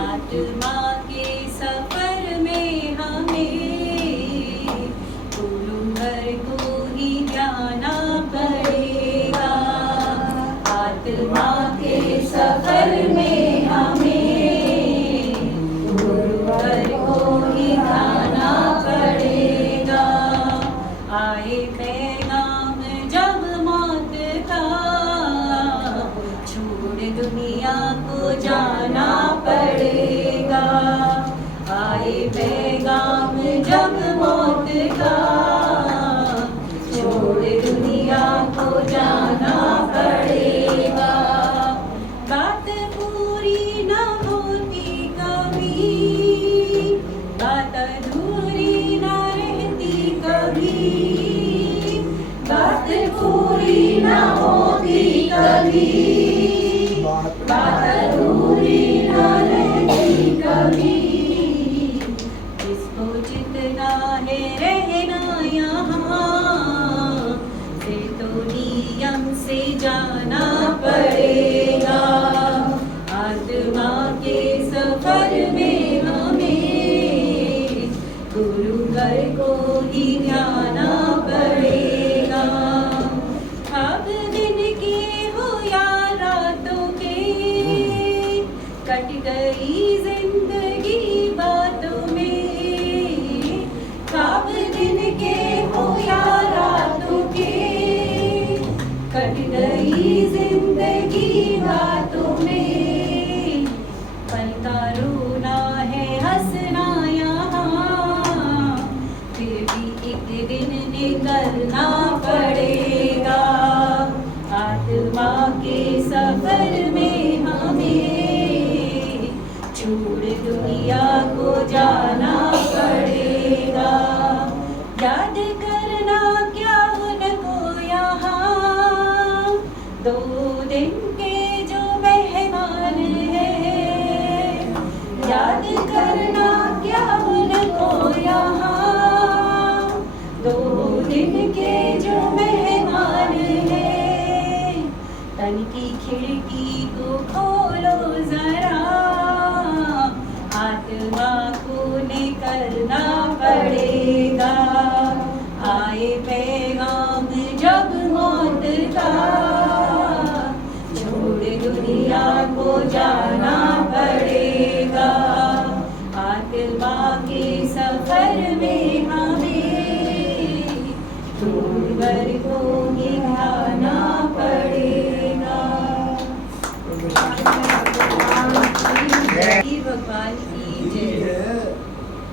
आत्मा के सफर में हमें गुरु घर को ही जाना पड़ेगा। आत्मा के सफर में हमें गुरु घर को ही जाना पड़ेगा। आए पैगाम जब मौत का, छोड़ दुनिया को जाना पड़ेगा। आए पैगाम जब मौत का, छोड़ दुनिया को जाना पड़ेगा। बात पूरी न होती कभी, बात अधूरी न रहती कभी। बात पूरी न होती कभी, बात अधूरी न रहती कभी। जिसको जितना है रहना यहाँ, फिर तो नियम से जाना पड़ेगा। आत्मा के सफर में हमें गुरु घर को ही जाना पड़ेगा। अब दिन के हो या रातों के, कट गई जिंदगी बातों में। अब दिन के हो या रातों के, कट गई जिंदगी बातों में। पल का रोना है हंसना यहाँ, फिर भी एक दिन निकलना पड़ेगा। आत्मा के सफर में हमें छोड़ दुनिया को जाना पड़ेगा। याद करना क्या उनको यहाँ, 2 दिन के जो मेहमान हैं। याद करना क्या उनको यहाँ, 2 दिन के जो मेहमान हैं। तन की खिड़की को खोलो जरा, आत्मा को निकलना पड़ेगा। आए पैगाम जब मौत का, छोड़ दुनिया को जाना पड़ेगा। आत्मा के सफर में हमें गुरु घर को ही जाना पड़ेगा। भगवान की जय।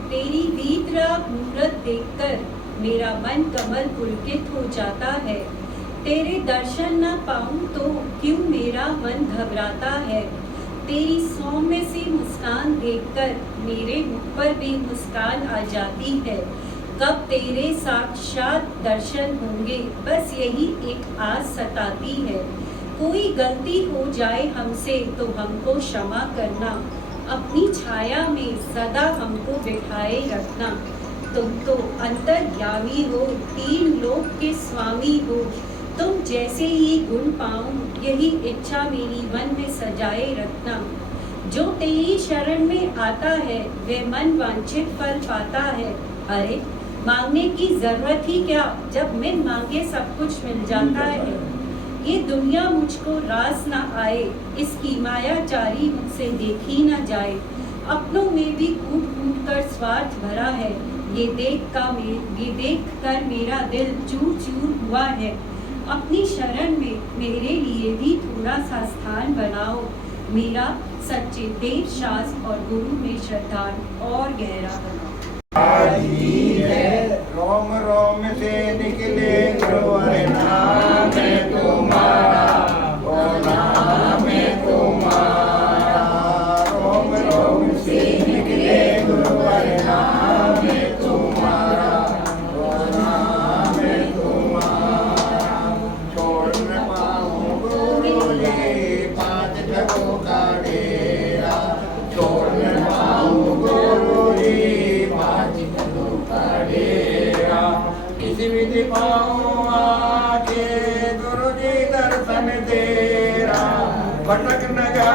तेरी वीतराग मूरत देखकर मेरा मन कमल पुलकित हो जाता है। तेरे दर्शन न पाऊं तो क्यों मेरा मन घबराता है। तेरी सौम्य सी मुस्कान देखकर मेरे मुख पर भी मुस्कान आ जाती है। कब तेरे साक्षात दर्शन होंगे, बस यही एक आस सताती है। कोई गलती हो जाए हमसे तो हमको क्षमा करना, अपनी छाया में सदा हमको बिठाए रखना। तुम तो अंतर्यामी हो, 3 लोक के स्वामी हो। तुम जैसे ही गुण पाऊं, यही इच्छा मेरी मन में सजाए रखना। जो तेरी शरण में आता है, वह मन वांछित फल पाता है। अरे मांगने की जरूरत ही क्या, जब बिन मांगे सब कुछ मिल जाता है। ये दुनिया मुझको रास ना आए, इसकी मायाचारी मुझसे देखी ना जाए। अपनों में भी कूट कूट कर स्वार्थ भरा है। ये देख कर मेरा दिल चूर चूर हुआ है। अपनी शरण में मेरे लिए भी थोड़ा सा स्थान बनाओ। मेरा सच्चे देव शास्त्र और गुरु में श्रद्धा और गहरा बनाओ। रोम रोम से निकले गुरुवर नाम तुम्हारा, ओ नाम तुम्हारा। रोम रोम से निकले गुरुवर नाम तुम्हारा, ओ नाम तुम्हारा। छोड़ न पाऊं गुरु जी 5 जगों का डेरा, छोड़ न पाऊं गुरु जी 5 जगों का डेरा। किसी भी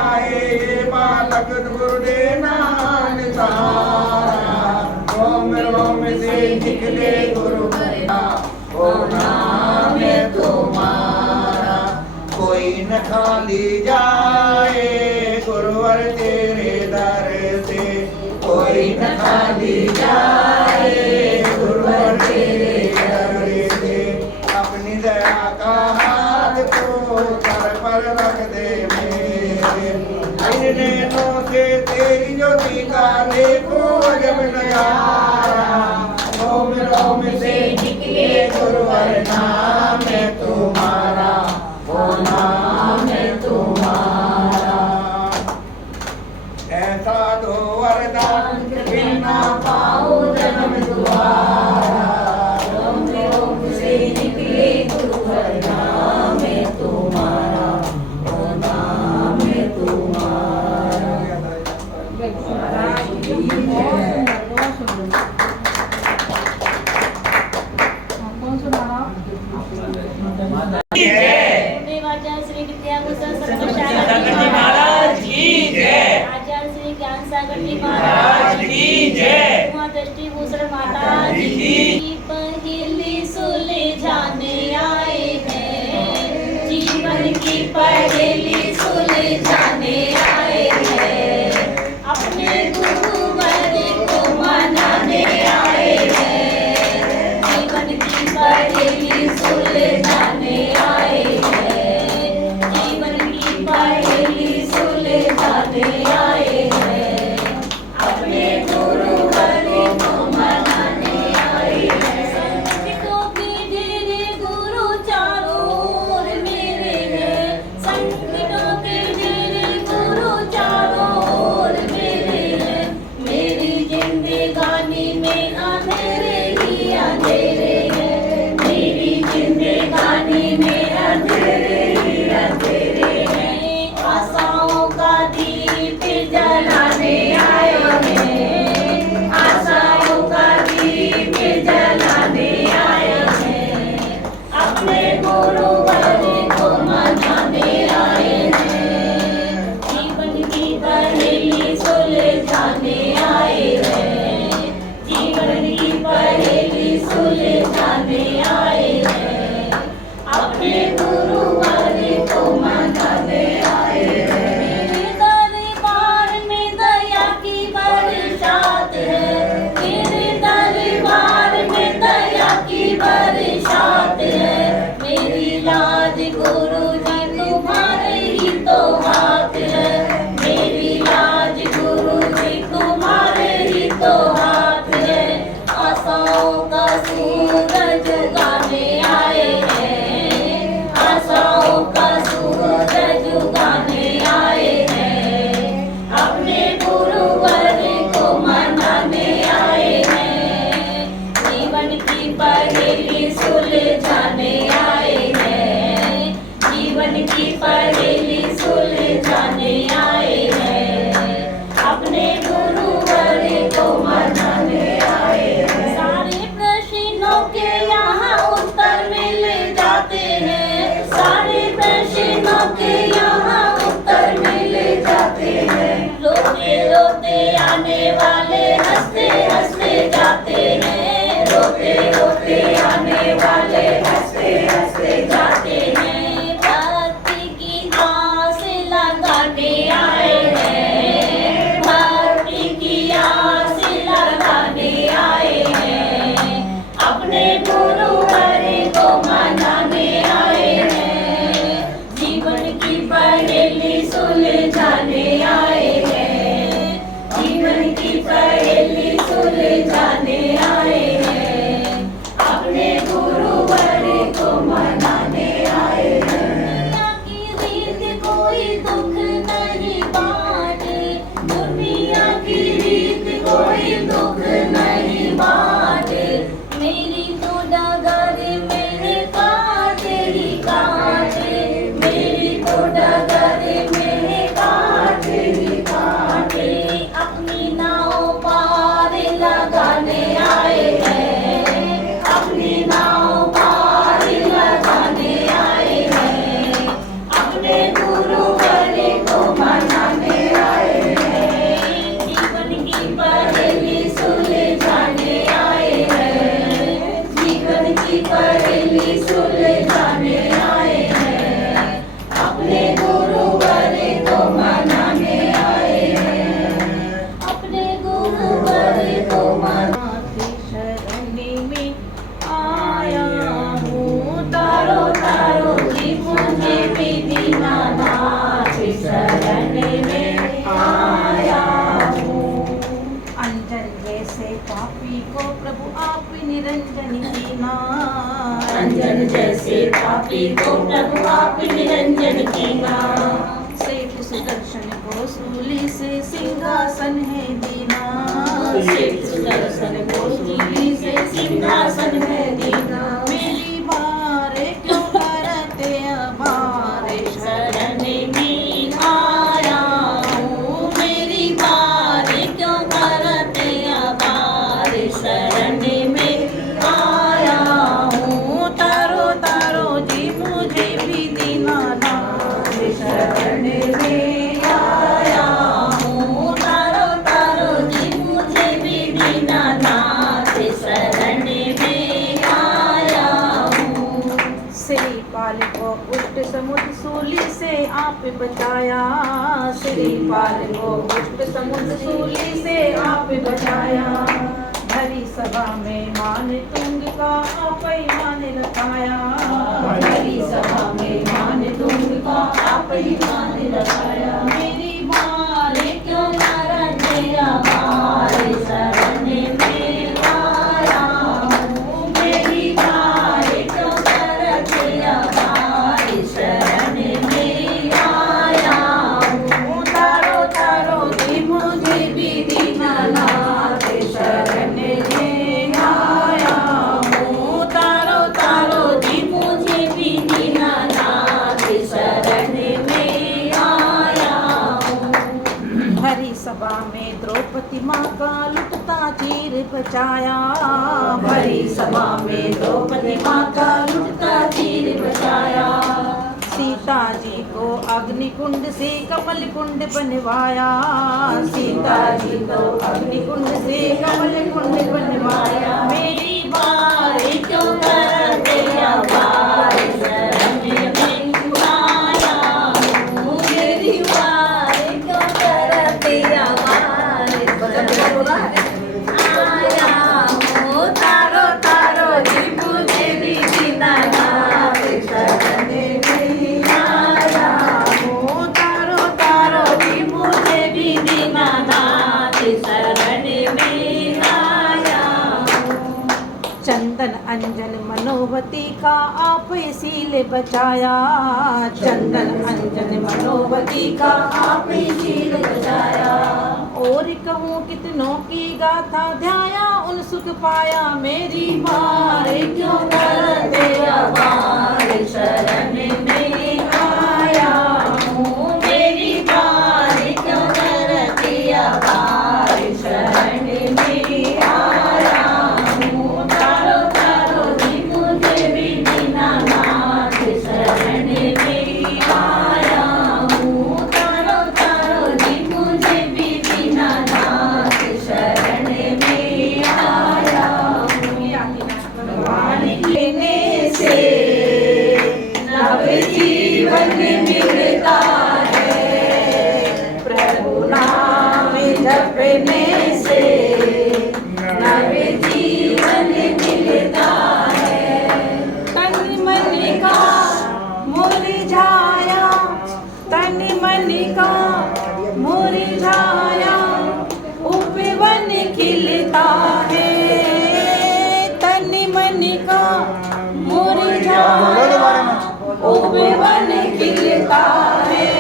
जाए ये बालक गुरु दे नाम तारा। रोम रोम से निकले गुरु का ओ नाम तुम्हारा। कोई न खाली जाए गुरुवर तेरे दर से, कोई न खाली जाए गुरुवर तेरे दर से। अपनी दया का हाथ तो सर पर रख दे मेरे, इन नैनों से तेरी ज्योति का देखो अजब नजारा। रोम रोम से निकले गुरुवर नाम है तुम्हारा, वो नाम है तुम्हारा। ऐसा दो वरदान बिना पाओ जन्म दोबारा। रोम रोम से निकले गुरुवर नाम है तुम्हारा, वो नाम है तुम्हारा। कौन सुना रहा? आचार्य श्री विद्याभूषण सर्वशाला जी महाराज की जय। आचार्य श्री ज्ञान सागर जी महाराज की जय। दृष्टि भूषण माता जी की पहेली सुलझाने आए हैं, जीवन की पहेली सुलझाने आए हैं, अपने गुरुवर को मनाने आए हैं, जीवन की पहेली सुलझाने आए हैं, जीवन की पहेली सुलझाने आए हैं, अपने गुरुवर को मनाने आए हैं। संकटों के घेरे गुरु चारों ओर मेरे हैं, संकटों के घेरे गुरु चारों ओर मेरे हैं, मेरी जिंदगानी में अंधेरे ही अंधेरे हैं, मेरी जिंदगानी में अंधेरे ही अंधेरे हैं, आशाओं का दीप जलाने आए हैं, आशाओं का दीप जलाने आए हैं, अपने गुरुवर को मनाने आए हैं, जीवन की पहेली सुलझाने आए हैं, जीवन की पहेली सुलझाने आए हैं, अपने गुरुवर को मनाने आए हैं। मेरे दरबार में दया की बरसात है, मेरे दरबार में दया की बरसात है, मेरी लाज गुरु जी तुम्हारे ही तो हाथ है, मेरी लाज गुरु जी तुम्हारे ही तो हाथ है, आशाओं का सूरज उगाने आए हैं, आशाओं का सूरज उगाने आए हैं, अपने गुरुवर को मनाने आए हैं, जीवन की पहेली सुलझाने आए हैं, जीवन की पहेली सुलझाने आए हैं, अपने गुरुवर को मनाने आए हैं। सारे प्रश्नों के यहाँ उत्तर मिल जाते हैं, सारे प्रश्नों के यहाँ उत्तर मिल जाते हैं, रोते रोते आने वाले हंसते हंसते जाते हैं, रोते रोते आने वाले हंसते हंसते जाते हैं, भक्ति की आस लगाने आए हैं, भक्ति की आस लगाने आए हैं, अपने गुरुवर को मनाने आए हैं, जीवन की पहेली सुलझाने आए हैं, जीवन की पहेली सुलझाने आए हैं, अपने गुरुवर को मनाने आए हैं। दुनिया की रीत कोई दुख नहीं बांटे, दुनिया की रीत कोई दुख नहीं बांटे, मेरी तो डगर मेरे कांटे ही कांटे, मेरी तो डगर मेरे कांटे शरण में आया हूँ। अंजन जैसे पापी को प्रभु आप निरंजन कीना। अंजन जैसे पापी को प्रभु आप निरंजन कीना। सेठ सुदर्शन को सूली से सिंहासन है दीना। सेठ सुदर्शन को सूली से सिंहासन है दीना। मेरी बारे क्यों करते अबारे शरण में आया हूँ। मेरी बारी क्यों करते अबार शरण में आया हूँ। तारो तारो जी मुझे भी दीनानाथ शरण में आया हूँ। तारो तारो जी मुझे भी दीनानाथ शरण में आया हूँ। श्रीपाल को उष्ट समुद्र सूली से आप बचाया। श्रीपाल को उष्ट समुद्र सूली से आप बचाया। भरी सभा में मान तुंग का आप ही मान रखाया। भरी सभा में मान तुंग का आप ही मान रखाया। मेरी बारे क्यों करते अबार शरण में आया हूँ। मेरी बारी क्यों करते अबार शरण में आया हूँ। तारो तारो जी मुझे भी दीनानाथ शरण में आया हूँ। तारो तारो जी मुझे भी दीनानाथ शरण में आया हूँ। भरी सभा में द्रौपदी माँ का लुटता चीर बचाया। भरी सभा में द्रौपदी माँ का लुटता तीर बचाया। सीता जी को अग्निकुंड से कमल कुंड बनवाया। सीता जी को अग्निकुंड से कमल कुंड बनवाया। मेरी बारी क्यों करते अबार शरण में आया हूँ। मेरी बारी क्यों करते अबार शरण में आया हूँ। तारो तारो जी मुझे भी दीनानाथ शरण में आया हूँ। तारो तारो जी मुझे भी दीनानाथ शरण में आया हूँ। चंदन अंजन मनोवती का आप सील बचाया। चंदन अंजन मनोवती का आप ही शील बचाया। और कहूँ कितनों की गाथा ध्याया उन सुख पाया। मेरी बारे क्यों करते अबार शरण में आया हूँ। मेरी बारी क्यों करते अबार शरण में आया हूँ। तारो तारो जी मुझे भी दीनानाथ शरण में आया हूँ। तारो तारो जी मुझे भी दीनानाथ शरण में आया हूँ। भगवान लेने से नव जीवन मिलता है। प्रभु नाम जपने से नव जीवन मिलता है। तन मन का मुरझाया। तन मन का मुरझाया उपवन खिलता है। तन मन का मुरझाया उपवन खिलता है।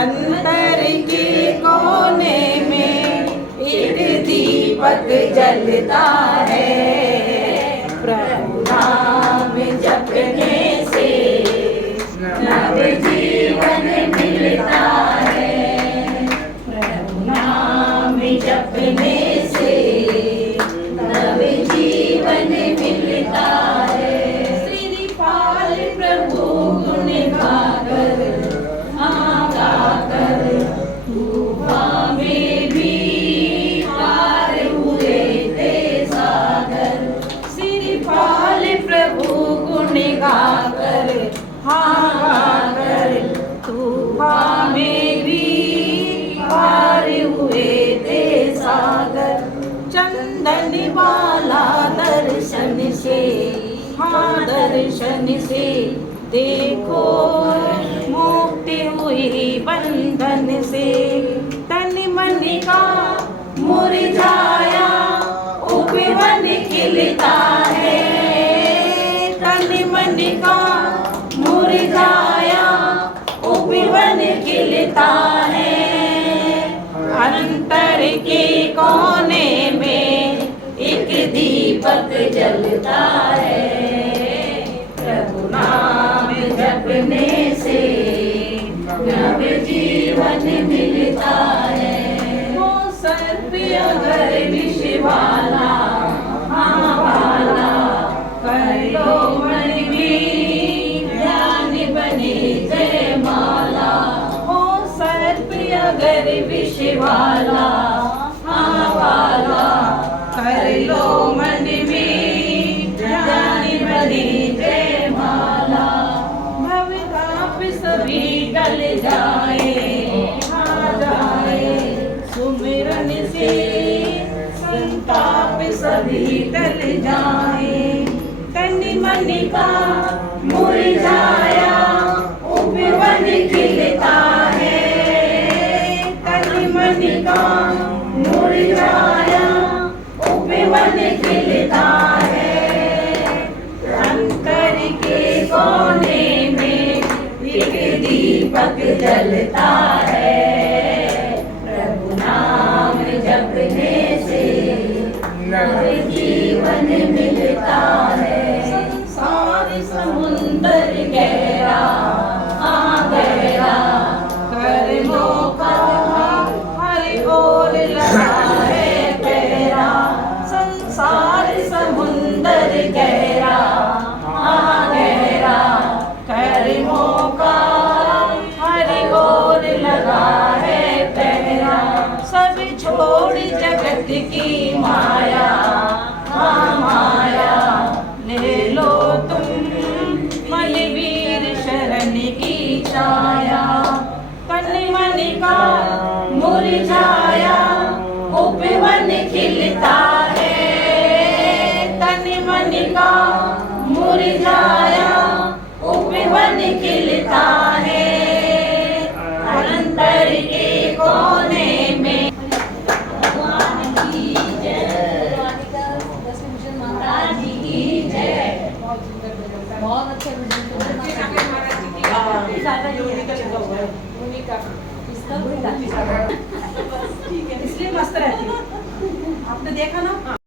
अंतर के कोने में एक दीपक जलता है। प्रभु नाम जपने से नव जीवन मिलता है। प्रभु नाम जपने से नव जीवन मिलता है। श्रीपाल प्रभु गुण गाकर गाकर तूफान में भी पार हुए थे सागर। श्रीपाल प्रभु गुण गाकर गाकर तूफान में भी पार हुए थे सागर। चंदन वाला दर्शन से दर्शन से देखो मुक्ति हुई बन बंधन से तन मन का मुरझाया उपवन खिलता है। तन मन का मुरझाया उपवन खिलता है। अंतर के कोने में एक दीपक जलता है। प्रभु नाम जपने से नव जीवन मिलता है। वो सर्प अगर विष वाला हाँ वाला कर लो मन में ज्ञान बने जय माला। वो सर्प अगर विष वाला हाँ वाला कर लो मन में ज्ञान बने जय माला। भव ताप सभी टल जाए हाँ जाए सुमिरन से संताप सभी टल जाए। तन मन का मुरझाया उपवन खिलता है। तन मन का मुरझाया उपवन खिलता है। अंतर के कोने में एक दीपक जलता है। प्रभु नाम जपने से नव जीवन मिलता है। संसार समुंदर गहरा हाँ गहरा कर्मों का हर ओर लगा है पैरा। संसार समुंदर गहरा हाँ गहरा कर्मों का हर ओर लगा है पैरा। सब छोड़ जगत की माया हाँ माया ले लो तुम मलवीर शरण की छाया। तन मन का मुरझाया उपवन खिलता है। तन मन का मुरझाया उपवन खिलता है। अंतर के कोने में भगवान की जय। माता जी की जय। बहुत अच्छा इसलिए मस्त रहती है। आपने देखा ना।